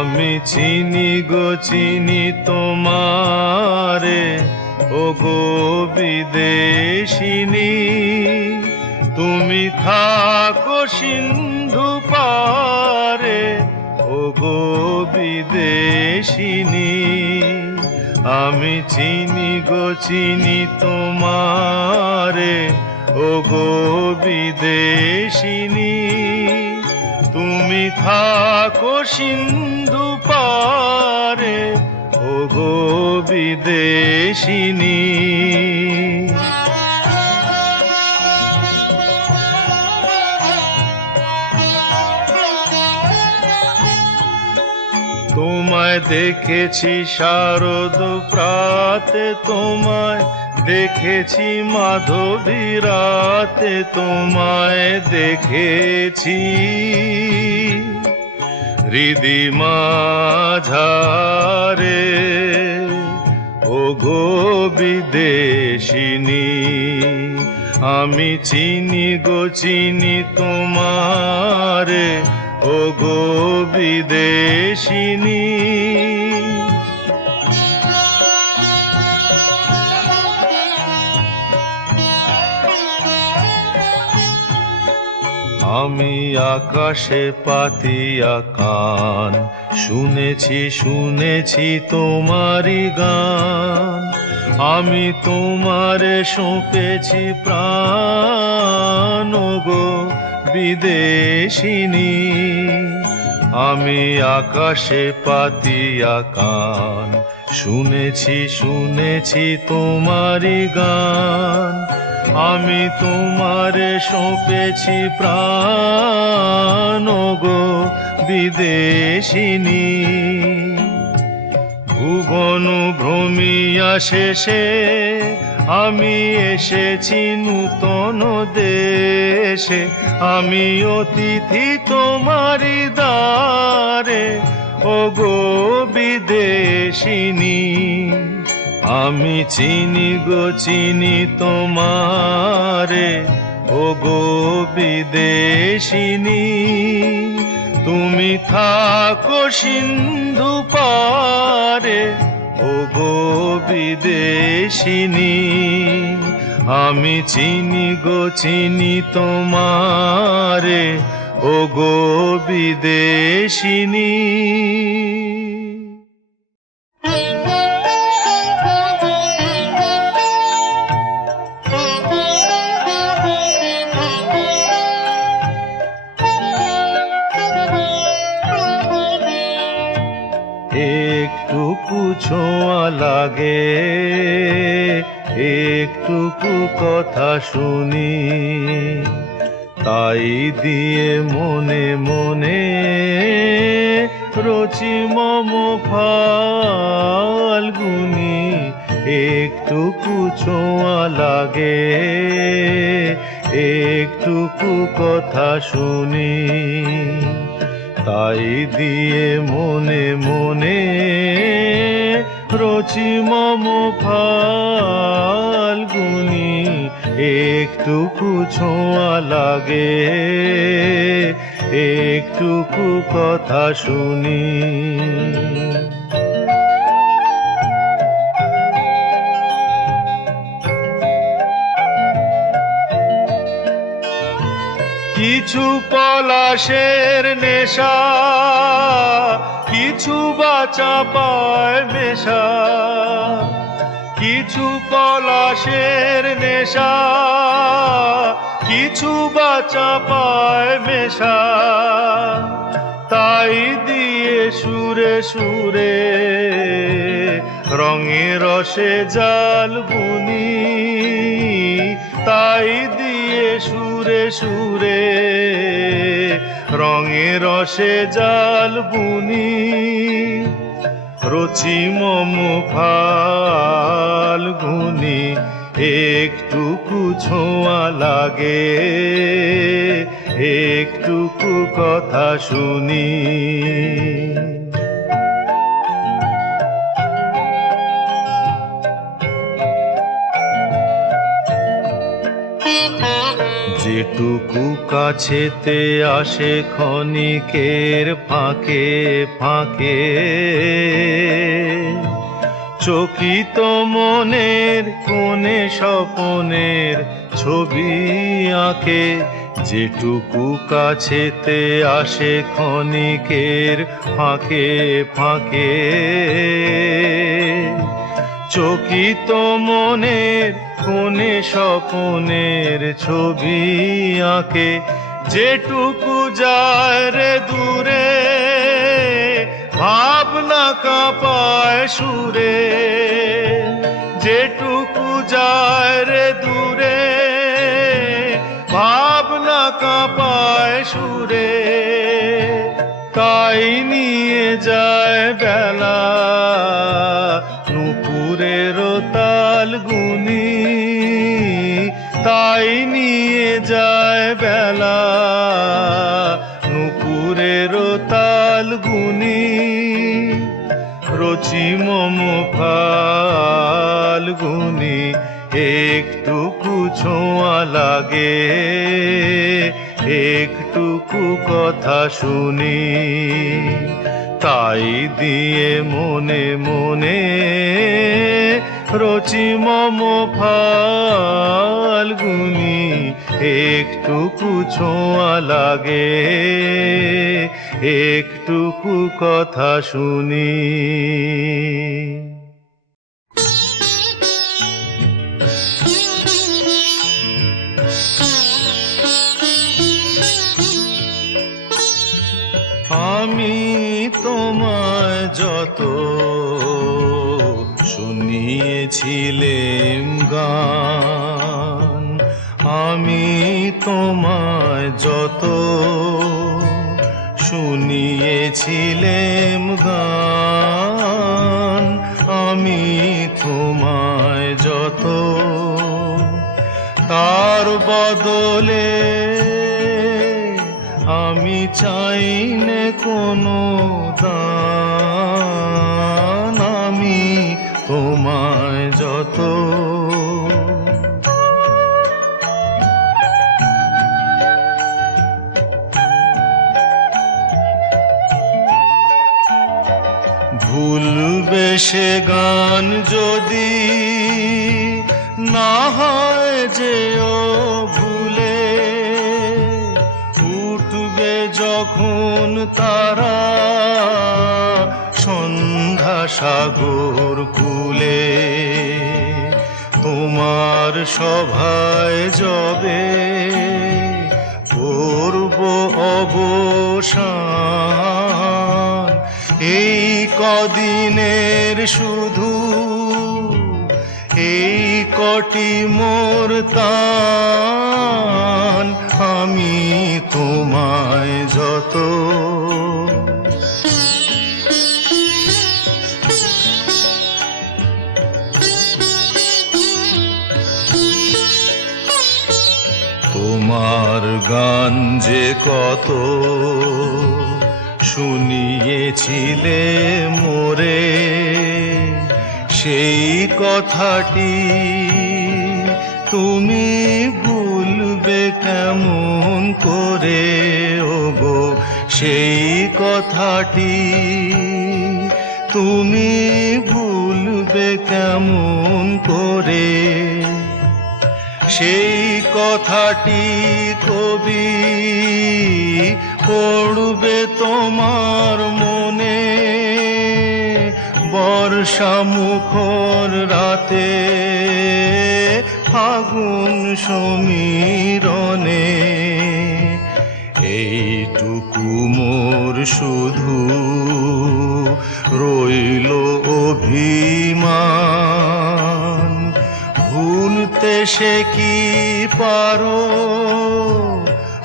আমি চিনি গো চিনি তোমারে, ওগো বিদেশিনী। তুমি থাকো সিন্ধু পারে, ওগো বিদেশিনী। আমি চিনি গো চিনি তোমারে, ওগো বিদেশিনী। তুমি থাকো সিন্ধু পারে, ওগো বিদেশিনী। তোমায় দেখেছি শারদ প্রাতে, তোমায় দেখেছি মাধবী রাতে, তোমায় দেখেছি হৃদি মাঝারে, ওগো বিদেশিনী। আমি চিনি গো চিনি তোমারে, ওগো বিদেশিনী। আমি আকাশে পাতিয়া কান, শুনেছি শুনেছি তোমারি গান। আমি তোমারে সঁপেছি প্রাণ, ওগো বিদেশিনী। আমি আকাশে পাতিয়া কান, শুনেছি শুনেছি তোমারি গান। আমি তোমারে সঁপেছি প্রাণ, ওগো বিদেশিনী। ভুবন ভ্রমিয়া শেষে আমি এসেছি নূতন দেশে। আমি অতিথি তোমারি দ্বারে, ওগো বিদেশিনী। আমি চিনি গো চিনি তোমারে, ওগো বিদেশিনী। তুমি থাকো সিন্ধু পারে, ওগো বিদেশিনী। আমি চিনি গো চিনি তোমারে, ওগো বিদেশিনী। একটুকু ছোঁয়া লাগে, একটুকু কথা শুনি, তাই দিয়ে মনে মনে রচি মম ফাল্গুনি। একটুকু ছোঁয়া লাগে, একটুকু কথা শুনি, তাই দিয়ে মনে মনে রচি মম ফাল্গুনি। একটুকু ছোঁয়া লাগে, একটুকু কথা শুনি। কিছু পলাশের নেশা, কিছু বাচা পায় মেশা। কিছু পলাশের নেশা, কিছু বাচা পায় মেশা। তাই দিয়ে সুরে সুরে রঙে রসে জাল বুনি। তাই দিয়ে সুরে সুরে রঙে রসে জাল বুনি। রচি মম ফাল্গুনি। একটুকু ছোঁয়া লাগে, একটুকু কথা শুনি। যেটুকু কাছেতে আসে ক্ষণিকের ফাঁকে ফাঁকে, চকিত মনের কোণে স্বপনের ছবি আঁকে। যেটুকু কাছেতে আসে ক্ষণিকের ফাঁকে ফাঁকে, চকিত মনের কোণে স্বপনের ছবি আঁকে। যেটুকু যায় রে দূরে, ভাবনা কাঁপায় সুরে। যেটুকু যায় রে দূরে, ভাবনা কাঁপায় সুরে। তাই নিয়ে যায় বেলা নুপুরের তাল গুনি, তাই নিয়ে যায় বেলা নুপুরের তাল গুনি। রচি মম ফাল্গুনি, একটুকু ছোঁয়া লাগে, একটুকু কথা শুনি। তাই দিয়ে মনে মনে রচি মম ফাল্গুনি, একটুকু ছোঁয়া লাগে, একটুকু কথা শুনি। আমি তোমায় যত শুনিয়েছিলেম গান, আমি তোমায় যত শুনিয়েছিলেম গান, আমি তোমায় যত তার বদলে আমি চাই নে কোনো দান, আমি তোমায় যত ভুলবে সে গান যদি না হয় যেও ভুলে, উঠবে যখন তারা সন্ধ্যা সাগর কূলে, তোমার সভায় যবে করব অবসান। এই কদিনের শুধু এই কটি মোর তান, আমি তোমায় যত তোমার গান যে কত শুনিয়েছিলে মোরে, সেই কথাটি তুমি ভুলবে কেমন করে ওগো, সেই কথাটি তুমি ভুলবে কেমন করে। সেই কথাটি কবি পড়বে তোমার মনে, বর্ষা মুখর রাতে ফাগুন সমীরণে। এইটুকু মোর শুধু রইল অভিমান, ভুলতে সে কি পারো,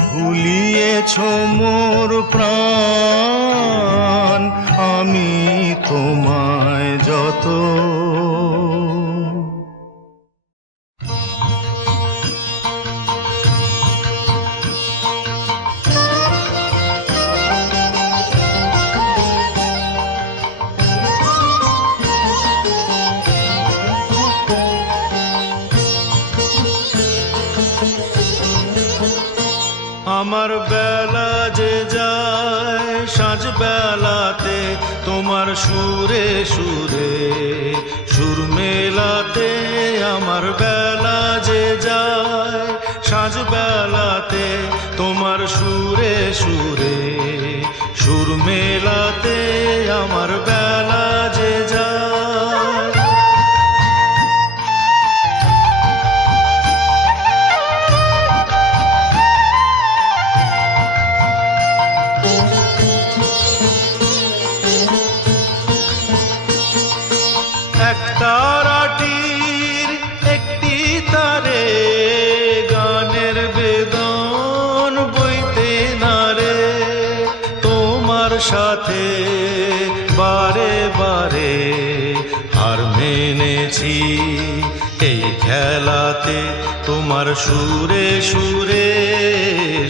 ভুলিয়েছ মোর প্রাণ, আমি তোমায় যত আমার বেলা যে যায় সাঁঝ বেলাতে তোমার সুরে সুরে সুর মেলাতে, আমার বেলা যে যায় সাঁঝ বেলাতে তোমার সুরে সুরে সুর মেলাতে, আমার বেলা যে যায়। এক তারাটির একটি তারে গানের বেদন বইতে নারে, তোমার সাথে বারে বারে হার মেনেছি এই খেলাতে, তোমার সুরে সুরে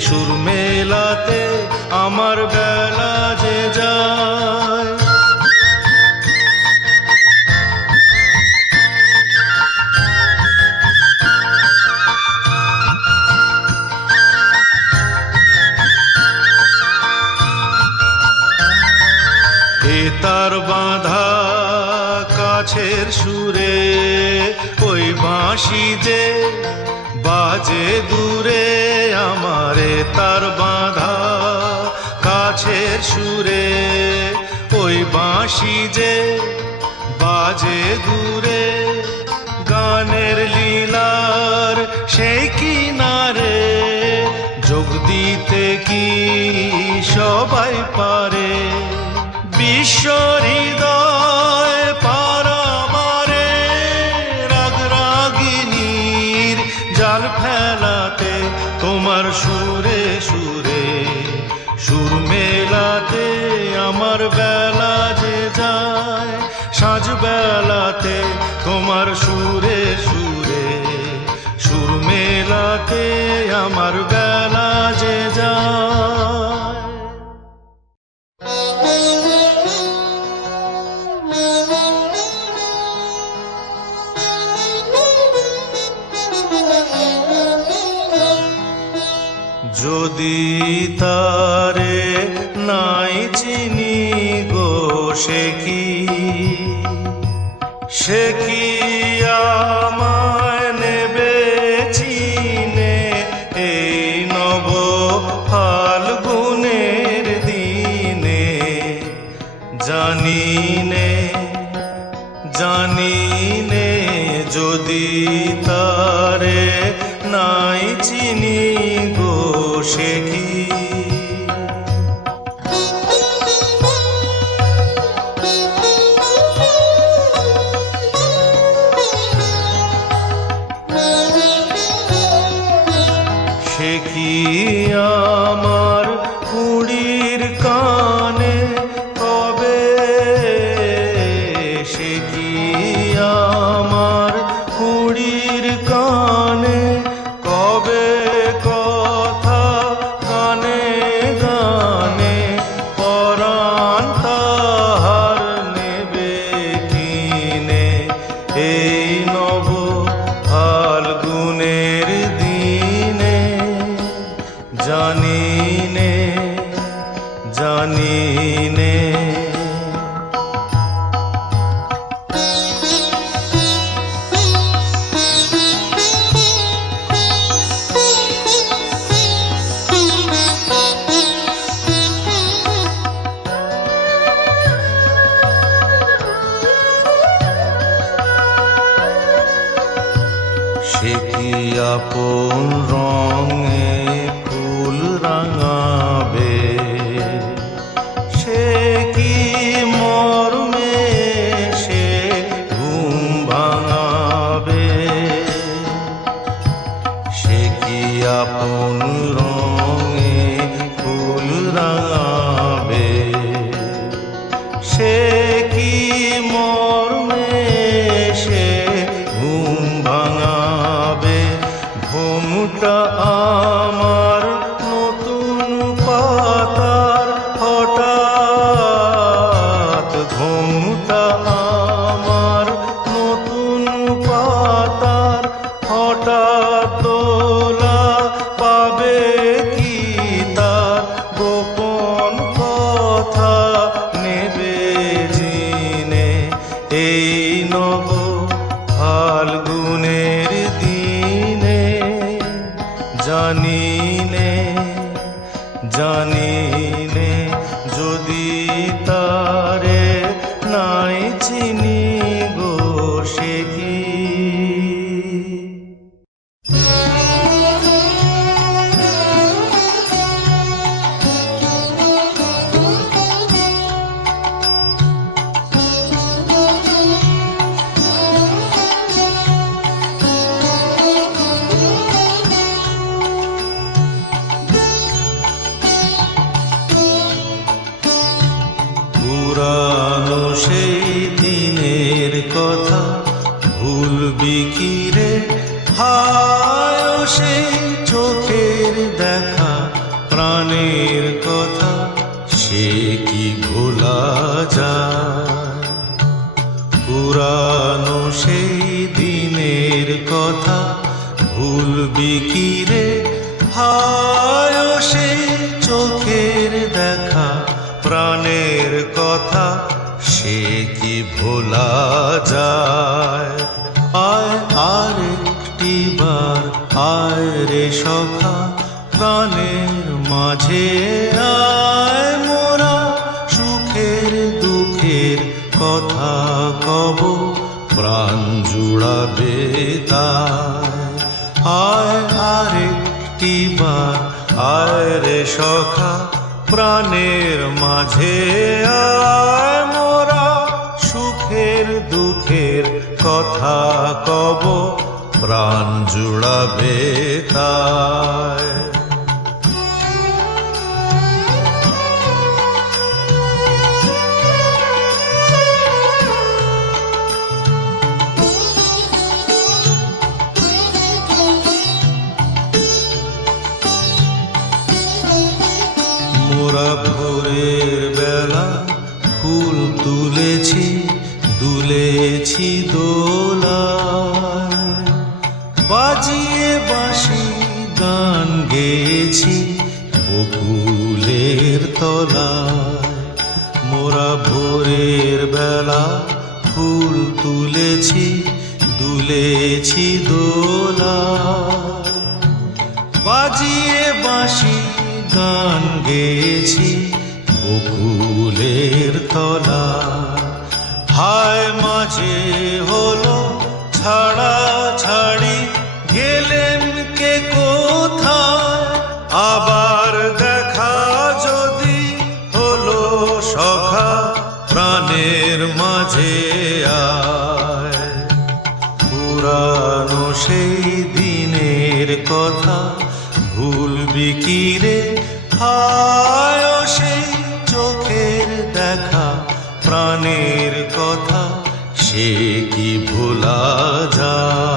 সুর মেলাতে, আমার বেলা যে যায়। তার বাঁধা কাছের সুরে ওই বাঁশি যে বাজে দূরে, আমারে তার বাঁধা কাছের সুরে ওই বাঁশি যে বাজে দূরে, গানের লীলার সেই কিনারে যোগ দিতে কি সবাই পারে, বিশ্ব হৃদয় পারাবারে রাগ রাগিনীর জাল ফেলাতে, তোমার সুরে সুরে সুর মেলাতে, আমার বেলা যে যায় সাঁঝ বেলাতে তোমার সুরে সুরে সুর মেলাতে, আমার বেলা যে যায়। যদি তারে নাই চিনি গো সে কি আমায় নেবে চিনে এই নব ফাল্গুনের দিনে, জানিনে জানিনে যদি তারে নাই চিনি গো সে কি। সে কি আমার কুড়ির কানে কবে, সে কি আমার কুড়ির কানে কবে কথা গানে গানে, পরাণ তাহার নেবে কিনে এই নব ফাল্গুনের দিনে, জানিনে জানিনে। সে কি আপন রঙে ফুল রাঙাবে, সে কি মর্মে সে ঘুম ভাঙাবে, সে কি আপন রঙে ফুল রাঙাবে, সে কি মর্মে সে ঘুম ভাঙাবে, ঘুমটা আমার নতুন ফাল্গুনের দিনে জানিলে জানিলে যদি তারে নাই চিনি গো সে কি পুরানো সেই দিনের কথা ভুলবি কি রে হায় সেই চোখের দেখা প্রাণের কথা সে কি ভোলা যায় পুরানো সেই দিনের কথা ভুলবি কি রে হায় সেই চোখের দেখা প্রাণের কথা সে কি ভোলা যায় আয় আরেকটি বার আয় রে সখা প্রাণের মাঝে আয় মোরা সুখের দুঃখের কথা কব প্রাণ জুড়াবে তাই আয় আরেকটি বার আয় রে সখা প্রাণের মাঝে আয় মোরা সুখের দুঃখের কথা কব প্রাণ জুড়াবে তাই মোরা ভোরের বেলা ফুল তুলেছি দুলেছি দোলায় বাজিয়ে বাঁশি গান গেয়েছি বকুলের তলায় মোরা ভোরের বেলা ফুল তুলেছি দুলেছি দোলায় বাজিয়ে বাঁশি গান গেয়েছি বকুলের তলা হায় মাঝে হলো ছাড়া ছাড়ি গেলেন কে কোথায় আবার দেখা যদি হলো সখা প্রাণের মাঝে আয় পুরানো সেই দিনের কথা ভুলবি কি রে হায় সেই চোখের দেখা প্রাণের কথা সে কি ভোলা যায়